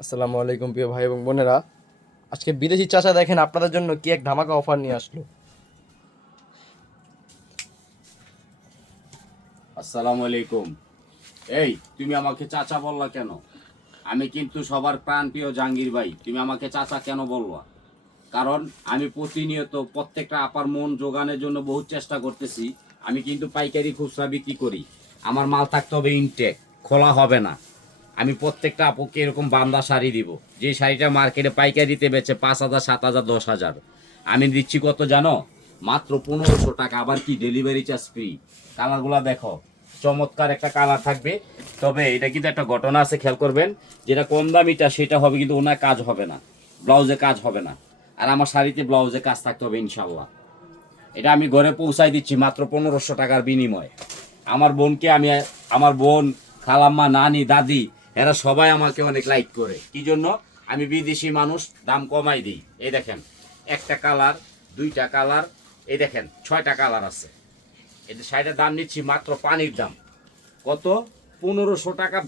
আসসালামু আলাইকুম প্রিয় ভাই এবং বোনেরা। আজকে বিদেশি চাচা দেখেন আপনাদের জন্য কি এক ধামাকা অফার নিয়ে আসলো। আসসালামু আলাইকুম। এই তুমি আমাকে চাচা বললা কেন? আমি কিন্তু সবার প্রাণপ্রিয় জাহাঙ্গীর ভাই, তুমি আমাকে চাচা কেন বললা? কারণ আমি প্রতিনিয়ত প্রত্যেকটা আপার মন জোগানোর জন্য বহুত চেষ্টা করতেছি। আমি কিন্তু পাইকারি খুচরা বিক্রি করি। আমার মাল থাকতে হবে ইনটেক, খোলা হবে না। আমি প্রত্যেকটা আপুকে এরকম বান্দা শাড়ি দিব, যে শাড়িটা মার্কেটে পাইকারিতে বেচে 5,000, 7,000, 10,000, আমি দিচ্ছি কত জানো? মাত্র 1500 টাকা। আবার কি ডেলিভারি চার্জ ফ্রি। কালারগুলা দেখো, চমৎকার একটা কালার থাকবে। তবে এটা কিন্তু একটা ঘটনা আছে, খেয়াল করবেন। যেটা কম দামিটা সেটা হবে কিন্তু ওনার কাজ হবে না, ব্লাউজে কাজ হবে না। আর আমার শাড়িতে ব্লাউজে কাজ থাকতে হবে ইনশাল্লাহ। এটা আমি ঘরে পৌঁছাই দিচ্ছি মাত্র 1500 টাকার বিনিময়ে। আমার বোনকে আমি, আমার বোন, খালাম্মা, নানি, দাদি, এরা সবাই আমাকে অনেক লাইক করে। কি জন্য? আমি বিদেশি মানুষ, দাম কমাই দিই। এই দেখেন, একটা কালার, দুইটা কালার, এই দেখেন 6টা কালার আছে। এটা শাড়িটার দাম নিচ্ছি মাত্র পানির দাম। কত? 1500 টাকা।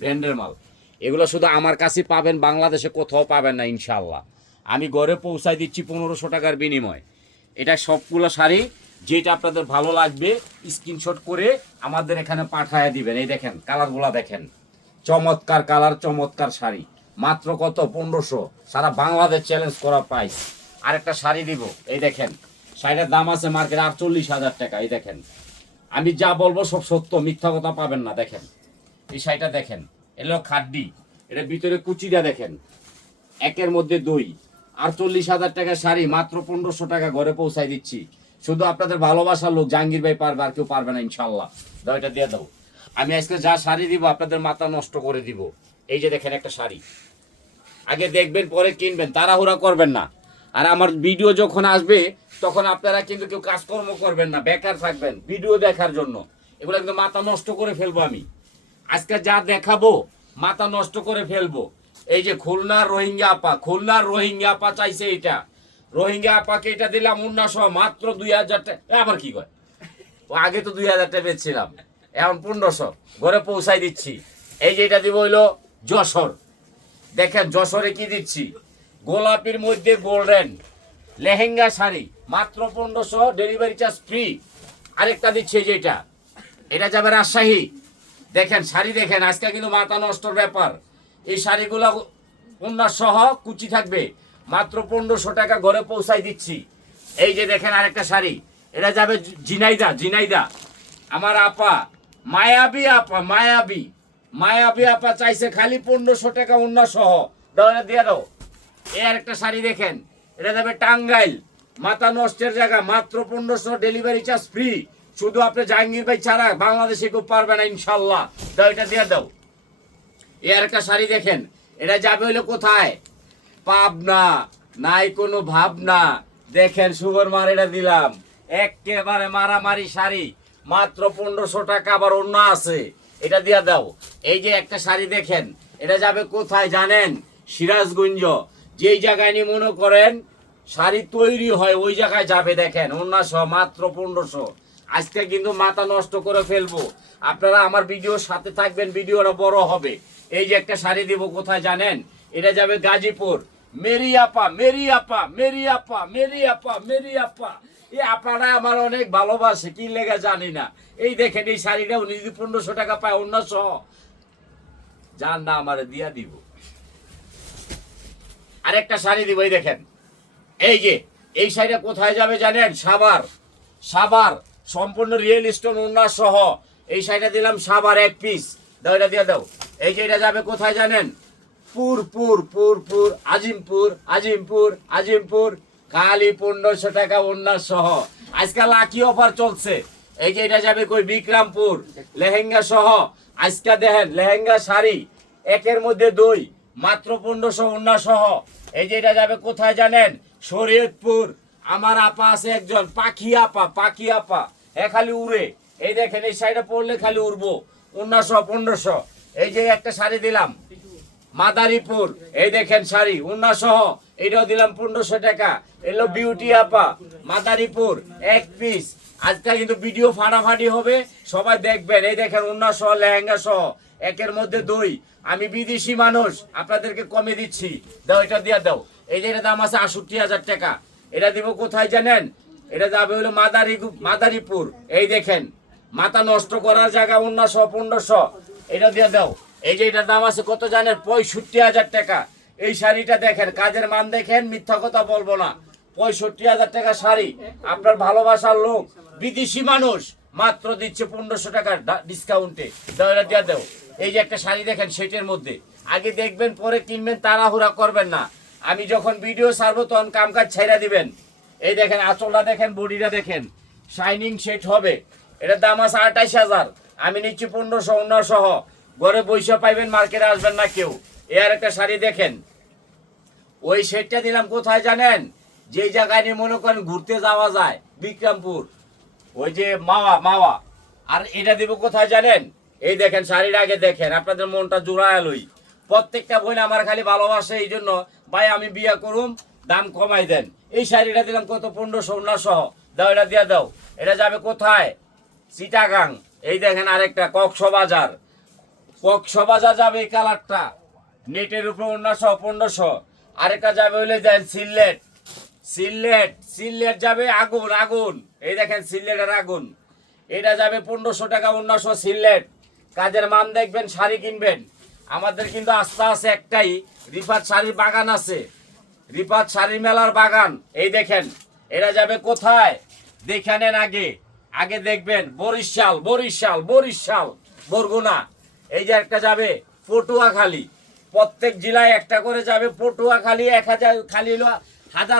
ব্র্যান্ডের মাল। এগুলো শুধু আমার কাছেই পাবেন, বাংলাদেশে কোথাও পাবেন না ইনশাল্লাহ। আমি ঘরে পৌঁছাই দিচ্ছি 1500 টাকার বিনিময়। এটা সবগুলো শাড়ি যেটা আপনাদের ভালো লাগবে স্ক্রিনশট করে আমাদের এখানে পাঠায় দিবেন। এই দেখেন কালারগুলো দেখেন, চমৎকার কালার, চমৎকার শাড়ি। মাত্র কত? 1500। সারা বাংলাদেশ চ্যালেঞ্জ করা প্রাইস। আরেকটা শাড়ি দিব, এই দেখেন। শাড়িটার দাম আছে মার্কেটে 48,000 টাকা। এই দেখেন, আমি যা বলবো সব সত্য, মিথ্যা কথা পাবেন না। দেখেন এই শাড়িটা দেখেন, এলো খাড্ডি, এটা ভিতরে কুচিটা দেখেন, একের মধ্যে দুই। 48,000 টাকার শাড়ি মাত্র 1500 টাকা ঘরে পৌঁছাই দিচ্ছি। শুধু আপনাদের ভালোবাসার লোক জাহাঙ্গীর ভাই পারবে, আর কেউ পারবে না ইনশাল্লাহ। দাও, এটা দিয়ে দাও। আমি আজকে যা শাড়ি দিব আপনাদের মাথা নষ্ট করে দিব। এই যে দেখেন একটা শাড়ি, আগে দেখবেন পরে কিনবেন, তাড়াহুড়া করবেন না। আর আমার ভিডিও যখন আসবে তখন আপনারা কিন্তু কেউ কাজকর্ম করবেন না, বেকার থাকবেন ভিডিও দেখার জন্য। এগুলো কিন্তু মাথা নষ্ট করে ফেলবো আমি। আজকে যা দেখাবো মাথা নষ্ট করে ফেলবো। এই যে খুলনার রোহিঙ্গা আপা, খুলনার রোহিঙ্গা আপা চাইছে এটা। রোহিঙ্গা আপাকে এটা দিলাম 1900, মাত্র 2000 টাকা। আবার কি কয়? ও আগে তো 2000 টাকা বেচছিলাম, এখন 1500 ঘরে পৌঁছাই দিচ্ছি। এই যে এটা দিব হইলো যশোর। দেখেন যশোরে কি দিচ্ছি, গোলাপির মধ্যে গোল্ডেন লেহেঙ্গা শাড়ি মাত্র 1500, ডেলিভারি চার্জ ফ্রি। আরেকটা দিচ্ছে যেটা, এটা যাবে রাজশাহী। দেখেন শাড়ি দেখেন, আজকে কিন্তু মাথা নষ্টর ব্যাপার। এই শাড়িগুলো কন্যা সহ কুচি থাকবে, মাত্র 1500 টাকা ঘরে পৌঁছাই দিচ্ছি। এই যে দেখেন আরেকটা শাড়ি, এটা যাবে জিনাইদা। জিনাইদা আমার আপা, মায়াবী আপা, মায়াবী, মায়াবী আপা চাইছে খালি 1500 টাকা অন্য সহ। দাও, এটা দিয়ে দাও। এই আরেকটা শাড়ি দেখেন, এটা যাবে টাঙ্গাইল, মাথা নষ্টের জায়গা, মাত্র 1500, ডেলিভারি চার্জ ফ্রি। শুধু আপনি জাহাঙ্গীর ভাই ছাড়া বাংলাদেশে কেউ পারবে না ইনশাল্লাহ। দাও, এটা দিয়ে দাও। এই আরেকটা শাড়ি দেখেন, এটা যাবে হইলো কোথায়? পাবনা। নাই কোনো ভাবনা। দেখেন সুগর মার, এটা দিলাম একেবারে মারামারি শাড়ি, মাত্র 1500 টাকা। আবার অন্য আছে, এটা দিয়া দাও। এই যে একটা শাড়ি দেখেন, এটা যাবে কোথায় জানেন? সিরাজগঞ্জ। যেই জায়গায় নিয়ে মনে করেন শাড়ি তৈরি হয় ওই জায়গায় যাবে। দেখেন অন্য সহ মাত্র 1500। আজকে কিন্তু মাথা নষ্ট করে ফেলবো। আপনারা আমার ভিডিওর সাথে থাকবেন, ভিডিওটা বড় হবে। এই যে একটা শাড়ি দিব কোথায় জানেন? এটা যাবে গাজীপুর। মেরি আপা, মেরি আপা, মেরি আপা, মেরি আপা, মেরি আপা। এই আপনারা আমার অনেক ভালোবাসে, কি লেগে জানি না। এই দেখেন এই শাড়িটা উনি যদি 1500 টাকা পায় অন্য সহ, যার না আমার দিয়া দিব। আরেকটা শাড়ি দিব, এই দেখেন। এই যে এই শাড়িটা কোথায় যাবে জানেন? সাভার। সাভার সম্পূর্ণ রিয়েল স্টোন ওড়না সহ এই শাড়িটা দিলাম সাভার, এক পিস। দাও, এটা দিয়ে দাও। এই যে এটা যাবে কোথায় জানেন? পুর আজিমপুর, আজিমপুর, আজিমপুর। খালি 1500 টাকা ওড়না সহ। আজকে লাকি অফার চলছে। এই যে এটা যাবে কই? বিক্রমপুর, লেহেঙ্গা সহ। আজকে দেখেন লেহেঙ্গা শাড়ি একের মধ্যে দুই, মাত্র 1500 ওড়না সহ। এই যে এটা যাবে কোথায় জানেন? শরীয়তপুর। আমার আপা আছে একজন, পাখি আপা, পাখি আপা, খালি উড়ে। এই দেখেন এই শাড়িটা পরলে খালি উড়বো, 1900, 1500। এই যে একটা শাড়ি দিলাম মাদারীপুর, এই দেখেন শাড়ি 1900, এটাও দিলাম 1500 টাকা। এলো বিউটি আপা, মাদারীপুর, এক পিস। আজকে কিন্তু ভিডিও ফাটাফাটি হবে, সবাই দেখবেন। এই দেখেন 1900 লেহেঙ্গা সহ, একের মধ্যে 2। আমি বিদেশি মানুষ, আপনাদেরকে কমে দিচ্ছি। দাও, এটা দিয়ে দাও। এই যে এটা দাম আছে 68,000 টাকা। এটা দিব কোথায় জানেন? এটা যাবে হলো মাদারীপুর। এই দেখেন, মাথা নষ্ট করার জায়গা 1500। এটা দিয়ে দাও। এই যে এটার দাম আছে কত জানেন? 65,000 টাকা। এই শাড়িটা দেখেন, কাজের মান দেখেন, মিথ্যা কথা বলবো না। 65,000 টাকা শাড়ি। আপনার ভালোবাসার লোক, বিদেশি মানুষ, মাত্র দিচ্ছে 1500 টাকা ডিসকাউন্টে। দাও, এটা দিয়ে দাও। এই যে একটা শাড়ি দেখেন, সেটের মধ্যে আগে দেখবেন পরে কিনবেন, তাড়াহুড়া করবেন না। আমি যখন ভিডিও ছাড়বো তখন কামকাজ ছেড়ে দিবেন। এই দেখেন, আঁচলটা দেখেন, বডিটা দেখেন, শাইনিং সেট হবে। এটার দাম আছে 28,000। আমি নিচ্ছি 1500 অন্য সহ। ঘরে বৈশা পাইবেন, মার্কেটে আসবেন না কেউ। এর একটা শাড়ি দেখেন, ওই সেটটা দিলাম কোথায় জানেন? যে জায়গায় নিয়ে মনে করেন ঘুরতে যাওয়া যায়, বিক্রমপুর, ওই যে মাওয়া। আর এটা দিব কোথায় জানেন? এই দেখেন শাড়ির আগে দেখেন, আপনাদের মনটা জোড়ায় লই। প্রত্যেকটা বোন আমার খালি ভালোবাসে, এই জন্য ভাই আমি বিয়া করুম, দাম কমাই দেন। এই শাড়িটা দিলাম কত? 1500 সহ। দাও, এটা দিয়ে দাও। এটা যাবে কোথায়? চিটাগাং। এই দেখেন আরেকটা কক্সবাজার যাবে এই কালারটা, নেটের উপর 1500। আরেকটা যাবে হলে দেন সিললেট যাবে আগুন। এই দেখেন সিললেটের আগুন। এটা যাবে 1500 টাকা 1900 সিললেট। কাজের মান দেখবেন, শাড়ি কিনবেন। আমাদের কিন্তু আস্থা আছে একটাই, রিফাত শাড়ির বাগান আছে, রিফাত শাড়ি মেলার বাগান। এই দেখেন, এটা যাবে কোথায়? দেখে নেন আগে দেখবেন, বরিশাল, বরগুনা। এই যে একটা যাবে পটুয়াখালী। প্রত্যেক জেলায় একটা করে যাবে পটুয়াখালী। 1000 খালি হলো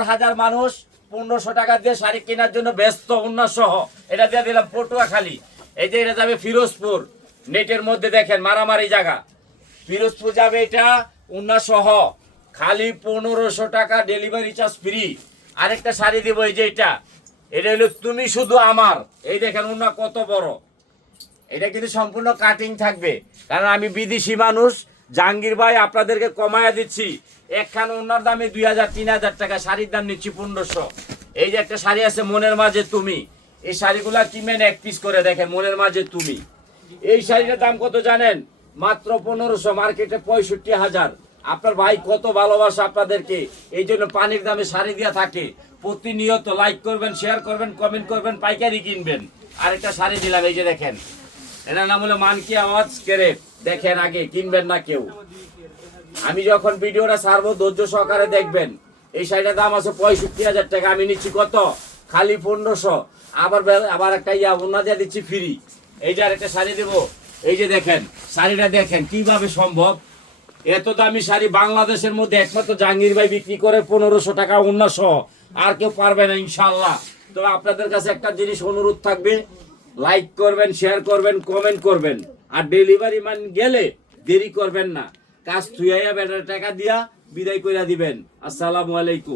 হাজার মানুষ 1500 টাকা দিয়ে শাড়ি কেনার জন্য ব্যস্ত, সহ। এটা দিয়ে দিলাম পটুয়াখালী। এই যে এটা যাবে ফিরোজপুর, নেটের মধ্যে দেখেন মারামারি জায়গা। ফিরোজপুর যাবে এটা সহ, খালি 1500 টাকা, ডেলিভারি চার্জ ফ্রি। আরেকটা শাড়ি দিব, এই যে এটা হলো তুমি শুধু আমার। এই দেখেন উন্না কত বড়। এটা কিন্তু সম্পূর্ণ কাটিং থাকবে, কারণ আমি বিদেশি মানুষ। জাহাঙ্গীর ভাই আপনাদেরকে কমায়া দিচ্ছি। একখান ওনার দামে 2000-3000 টাকা, শাড়ির দাম নিচ্ছি 1500। এই যে একটা শাড়ি আছে মনের মাঝে তুমি, এই শাড়িগুলা কিনবেন 1 পিস করে। দেখেন মনের মাঝে তুমি, এই শাড়িটার দাম কত জানেন? মাত্র 1500, মার্কেটে 65,000। আপনার ভাই কত ভালোবাসা আপনাদেরকে, এই জন্য পানির দামে শাড়ি দিয়া থাকে। প্রতিনিয়ত লাইক করবেন, শেয়ার করবেন, কমেন্ট করবেন, পাইকারি কিনবেন। আরেকটা শাড়ি দিলাম, এই যে দেখেন, এটার নাম হলো মানকি আওয়াজ কেরেপ। দেখেন, আগে কিনবেন না কেউ। আমি যখন ভিডিওটা ছাড়বো ধৈর্য সহকারে দেখবেন। এই শাড়িটার দাম আছে 65,000 টাকা। আমি নিচ্ছি কত? খালি 1500। আবার একটা ওনা দিয়ে দিচ্ছি ফ্রি। এই যে আরেকটা শাড়ি দেবো। এই যে দেখেন শাড়িটা দেখেন, কিভাবে সম্ভব? এত দামি শাড়ি বাংলাদেশের মধ্যে একমাত্র জাহাঙ্গীর ভাই বিক্রি করে 1500 টাকা 1900। আর কেউ পারবে না ইনশাল্লাহ। তবে আপনাদের কাছে একটা জিনিস অনুরোধ থাকবে, লাইক করবেন, শেয়ার করবেন, কমেন্ট করবেন। আর ডেলিভারি ম্যান গেলে দেরি করবেন না, কাজ থুইয়া বেটার টাকা দিয়া বিদায় করে দিবেন। আসসালামু আলাইকুম।